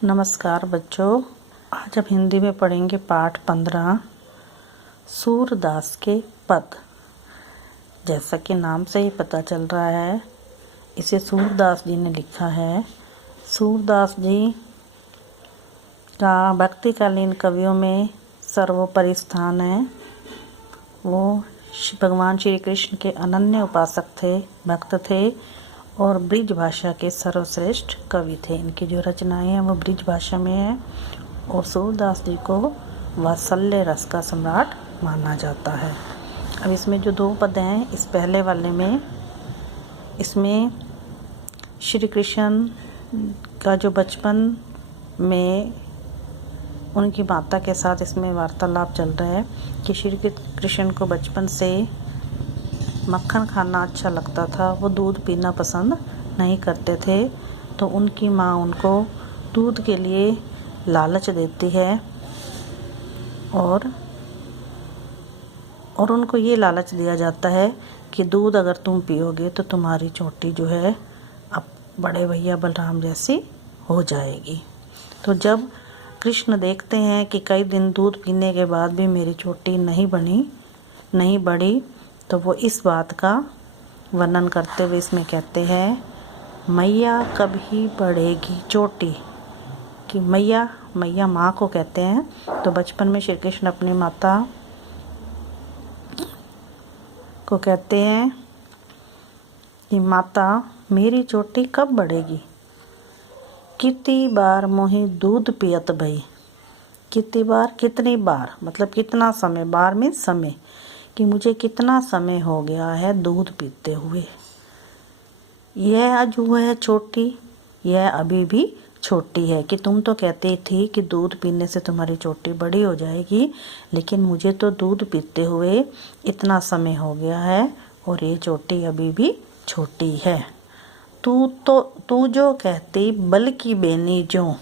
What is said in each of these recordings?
नमस्कार बच्चों, आज हम हिंदी में पढ़ेंगे पाठ 15 सूरदास के पद। जैसा कि नाम से ही पता चल रहा है, इसे सूरदास जी ने लिखा है। सूरदास जी का भक्तिकालीन कवियों में सर्वोपरि स्थान है। वो भगवान श्री कृष्ण के अनन्य उपासक थे, भक्त थे और ब्रिज भाषा के सर्वश्रेष्ठ कवि थे। इनकी जो रचनाएं हैं वो ब्रिज भाषा में है और सूरदास जी को वात्सल्य रस का सम्राट माना जाता है। अब इसमें जो 2 पद हैं, इस पहले वाले में इसमें श्री कृष्ण का जो बचपन में उनकी माता के साथ इसमें वार्तालाप चल रहा है कि श्री कृष्ण को बचपन से मक्खन खाना अच्छा लगता था, वो दूध पीना पसंद नहीं करते थे। तो उनकी माँ उनको दूध के लिए लालच देती है और उनको ये लालच दिया जाता है कि दूध अगर तुम पियोगे तो तुम्हारी चोटी जो है अब बड़े भैया बलराम जैसी हो जाएगी। तो जब कृष्ण देखते हैं कि कई दिन दूध पीने के बाद भी मेरी चोटी नहीं बढ़ी, तो वो इस बात का वर्णन करते हुए इसमें कहते हैं, मैया कभी बढ़ेगी चोटी। कि मैया माँ को कहते हैं। तो बचपन में श्री कृष्ण अपनी माता को कहते हैं कि माता मेरी चोटी कब बढ़ेगी, कितनी बार मोही दूध पियत भई। कितनी बार मतलब कितना समय, बार में समय, कि मुझे कितना समय हो गया है दूध पीते हुए। यह जो है छोटी, यह अभी भी छोटी है। कि तुम तो कहती थी कि दूध पीने से तुम्हारी चोटी बड़ी हो जाएगी, लेकिन मुझे तो दूध पीते हुए इतना समय हो गया है और ये चोटी अभी भी छोटी है। तू जो कहती बल की बेनी जो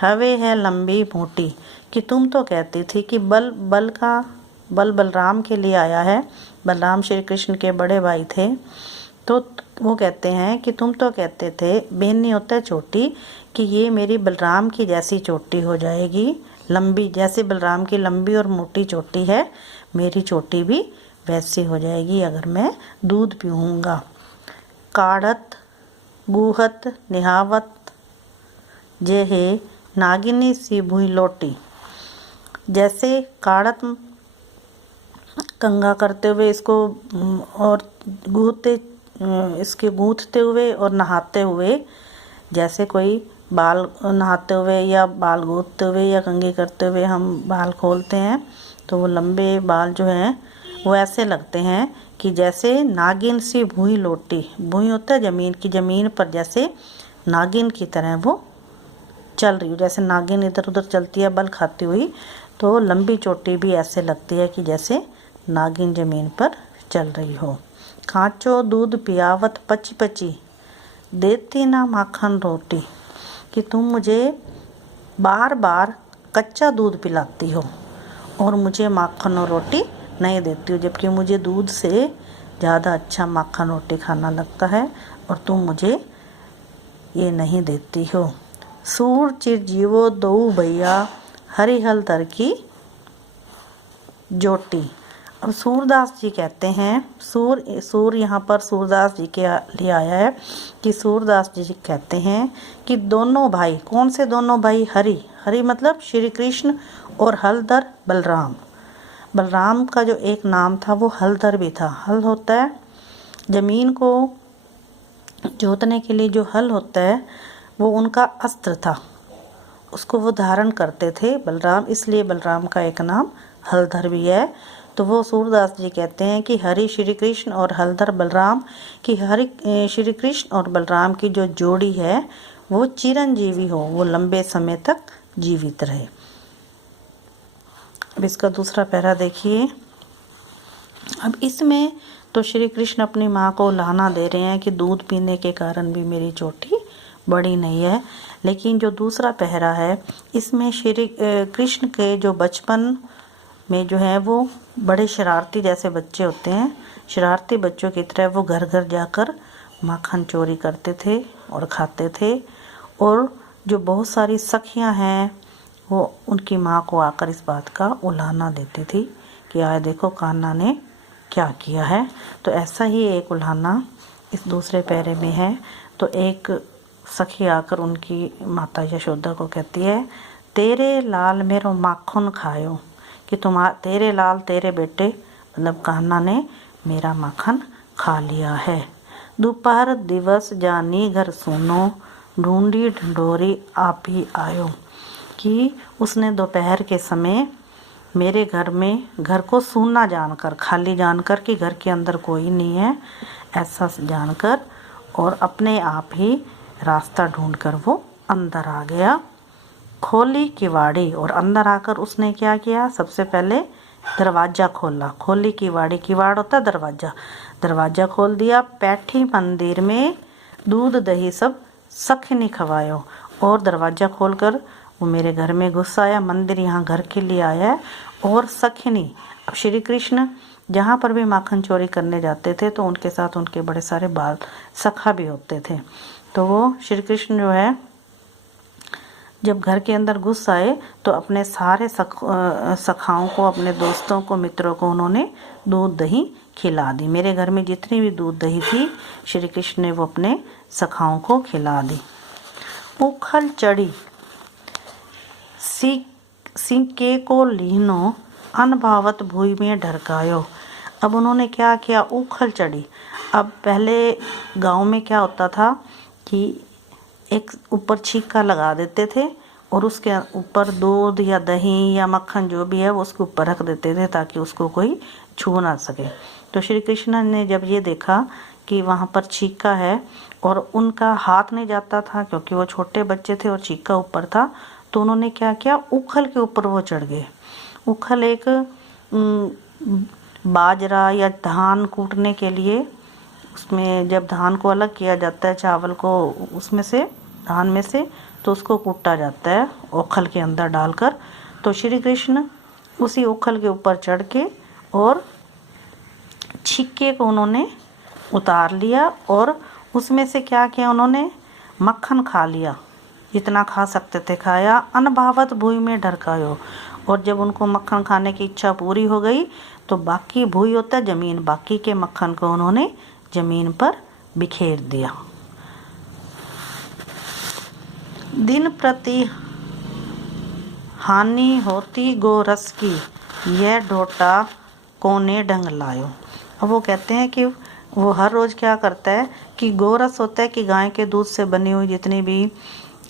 हवे है लंबी मोटी। कि तुम तो कहती थी कि बल बलराम के लिए आया है। बलराम श्री कृष्ण के बड़े भाई थे। तो वो कहते हैं कि तुम तो कहते थे, बेनी होता है छोटी, कि ये मेरी बलराम की जैसी चोटी हो जाएगी, लंबी, जैसे बलराम की लंबी और मोटी चोटी है, मेरी चोटी भी वैसी हो जाएगी अगर मैं दूध पीऊँगा। काढ़त गूहत निहावत जे है नागिनी सी भुई लोटी। जैसे काढ़त कंघा करते हुए इसको और गूंथते हुए और नहाते हुए, जैसे कोई बाल नहाते हुए या बाल गूंथते हुए या कंघी करते हुए हम बाल खोलते हैं, तो वो लंबे बाल जो हैं वो ऐसे लगते हैं कि जैसे नागिन सी भुई लोटी। भुई होता है ज़मीन की, ज़मीन पर जैसे नागिन की तरह वो चल रही हो, जैसे नागिन इधर उधर चलती है बल खाती हुई, तो लंबी चोटी भी ऐसे लगती है कि जैसे नागिन ज़मीन पर चल रही हो। कांचो दूध पियावत पची देती ना माखन रोटी। कि तुम मुझे बार बार कच्चा दूध पिलाती हो और मुझे माखन और रोटी नहीं देती हो, जबकि मुझे दूध से ज़्यादा अच्छा माखन रोटी खाना लगता है और तुम मुझे ये नहीं देती हो। सूर चिर जीवो दो भैया हरिहल दर की जोटी। अब सूरदास जी कहते हैं, सूर यहाँ पर सूरदास जी के लिए आया है, कि सूरदास जी कहते हैं कि दोनों भाई, कौन से दोनों भाई, हरि मतलब श्री कृष्ण और हलधर बलराम का जो एक नाम था वो हलधर भी था। हल होता है ज़मीन को जोतने के लिए, जो हल होता है वो उनका अस्त्र था, उसको वो धारण करते थे बलराम, इसलिए बलराम का एक नाम हलधर भी है। तो वो सूरदास जी कहते हैं कि हरि श्री कृष्ण और हलधर बलराम की, हरि श्री कृष्ण और बलराम की जो जोड़ी है वो चिरंजीवी हो, वो लंबे समय तक जीवित रहे। अब इसका दूसरा पैरा देखिए। अब इसमें तो श्री कृष्ण अपनी माँ को लाना दे रहे हैं कि दूध पीने के कारण भी मेरी चोटी बड़ी नहीं है, लेकिन जो दूसरा पहरा है इसमें श्री कृष्ण के जो बचपन में जो है वो बड़े शरारती जैसे बच्चे होते हैं, शरारती बच्चों की तरह वो घर घर जाकर माखन चोरी करते थे और खाते थे और जो बहुत सारी सखियां हैं वो उनकी माँ को आकर इस बात का उल्हाना देती थी कि आए देखो कान्हा ने क्या किया है। तो ऐसा ही एक उल्हाना इस दूसरे पैरे में है। तो एक सखी आकर उनकी माता यशोदा को कहती है, तेरे लाल मेरो माखन खायो, कि तेरे लाल तेरे बेटे मतलब कान्हा ने मेरा माखन खा लिया है। दोपहर दिवस जानी घर सुनो, ढूंढी ढंढोरी आप ही आयो, कि उसने दोपहर के समय मेरे घर को सूना जानकर, खाली जानकर कि घर के अंदर कोई नहीं है, ऐसा जानकर और अपने आप ही रास्ता ढूंढकर वो अंदर आ गया। खोली किवाड़ी और अंदर आकर उसने क्या किया, सबसे पहले दरवाज़ा खोला। खोली किवाड़ी, किवाड़ होता है दरवाज़ा, दरवाज़ा खोल दिया। बैठी मंदिर में दूध दही सब सखनी खवायो, और दरवाज़ा खोलकर वो मेरे घर में घुस आया। मंदिर यहाँ घर के लिए आया है। और सखनी, अब श्री कृष्ण जहाँ पर भी माखन चोरी करने जाते थे तो उनके साथ उनके बड़े सारे बाल सखा भी होते थे। तो वो श्री कृष्ण जो है जब घर के अंदर घुस आए तो अपने सारे सखाओं को, अपने दोस्तों को, मित्रों को उन्होंने दूध दही खिला दी। मेरे घर में जितनी भी दूध दही थी श्री कृष्ण ने वो अपने सखाओं को खिला दी। उखल चढ़ी सिंके को लीनो, अनभावत भूमि में ढरकायो। अब उन्होंने क्या किया, उखल चढ़ी। अब पहले गांव में क्या होता था कि एक ऊपर छीका लगा देते थे और उसके ऊपर दूध या दही या मक्खन जो भी है वो उसके ऊपर रख देते थे ताकि उसको कोई छू ना सके। तो श्री कृष्ण ने जब ये देखा कि वहाँ पर छीका है और उनका हाथ नहीं जाता था क्योंकि वो छोटे बच्चे थे और छीका ऊपर था, तो उन्होंने क्या किया, उखल के ऊपर वो चढ़ गए। उखल एक बाजरा या धान कूटने के लिए, उसमें जब धान को अलग किया जाता है चावल को उसमें से, धान में से, तो उसको कूटा जाता है उखल के अंदर डालकर। तो श्री कृष्ण उसी उखल के ऊपर चढ़ के और छिक्के को उन्होंने उतार लिया और उसमें से क्या किया, उन्होंने मक्खन खा लिया, जितना खा सकते थे खाया। अनभावत भूमि में ढरकायो, और जब उनको मक्खन खाने की इच्छा पूरी हो गई तो बाकी भूमि होता है ज़मीन, बाकी के मक्खन को उन्होंने ज़मीन पर बिखेर दिया। दिन प्रति हानि होती गोरस की, यह ढोटा कोने ढंग लायो। अब वो कहते हैं कि वो हर रोज़ क्या करता है कि गोरस होता है कि गाय के दूध से बनी हुई जितनी भी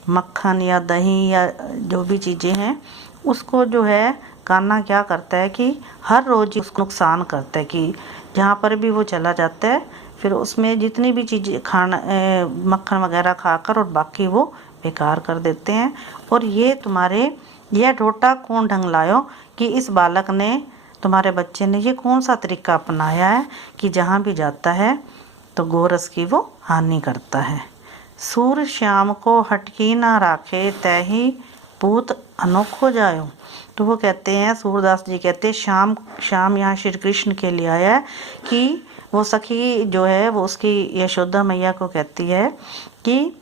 मक्खन या दही या जो भी चीज़ें हैं उसको जो है कान्हा क्या करता है कि हर रोज़ उसको नुकसान करता है, कि जहाँ पर भी वो चला जाता है फिर उसमें जितनी भी चीज़ें मक्खन वगैरह खाकर और बाकी वो बेकार कर देते हैं। और यह ढोटा कौन ढंग लायो, कि इस बालक ने, तुम्हारे बच्चे ने ये कौन सा तरीका अपनाया है कि जहाँ भी जाता है तो गोरस की वो हानि करता है। सूर श्याम को हटकी ना राखे, तही पूत अनोखो जायो। तो वो कहते हैं, सूरदास जी कहते हैं श्याम यहाँ श्री कृष्ण के लिए आया है कि वो सखी जो है वो उसकी यशोदा मैया को कहती है कि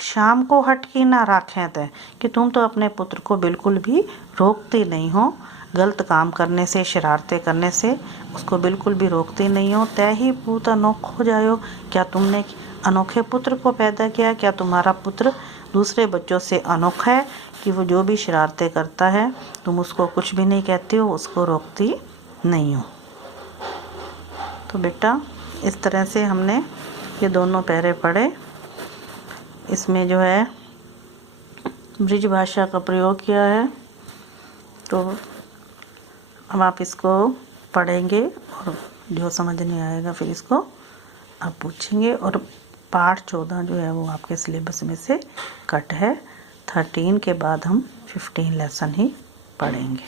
श्याम को हटकी ना राखें थे, कि तुम तो अपने पुत्र को बिल्कुल भी रोकती नहीं हो, गलत काम करने से, शरारतें करने से उसको बिल्कुल भी रोकती नहीं हो। तय ही पूत अनोखो जायो, क्या तुमने अनोखे पुत्र को पैदा किया, क्या तुम्हारा पुत्र दूसरे बच्चों से अनोखा है कि वो जो भी शरारतें करता है तुम उसको कुछ भी नहीं कहते हो, उसको रोकती नहीं हो। तो बेटा इस तरह से हमने ये दोनों पैरे पढ़े। इसमें जो है ब्रिज भाषा का प्रयोग किया है। तो अब आप इसको पढ़ेंगे और जो समझ नहीं आएगा फिर इसको आप पूछेंगे। और पाठ 14 जो है वो आपके सिलेबस में से कट है। 13 के बाद हम 15 लेसन ही पढ़ेंगे।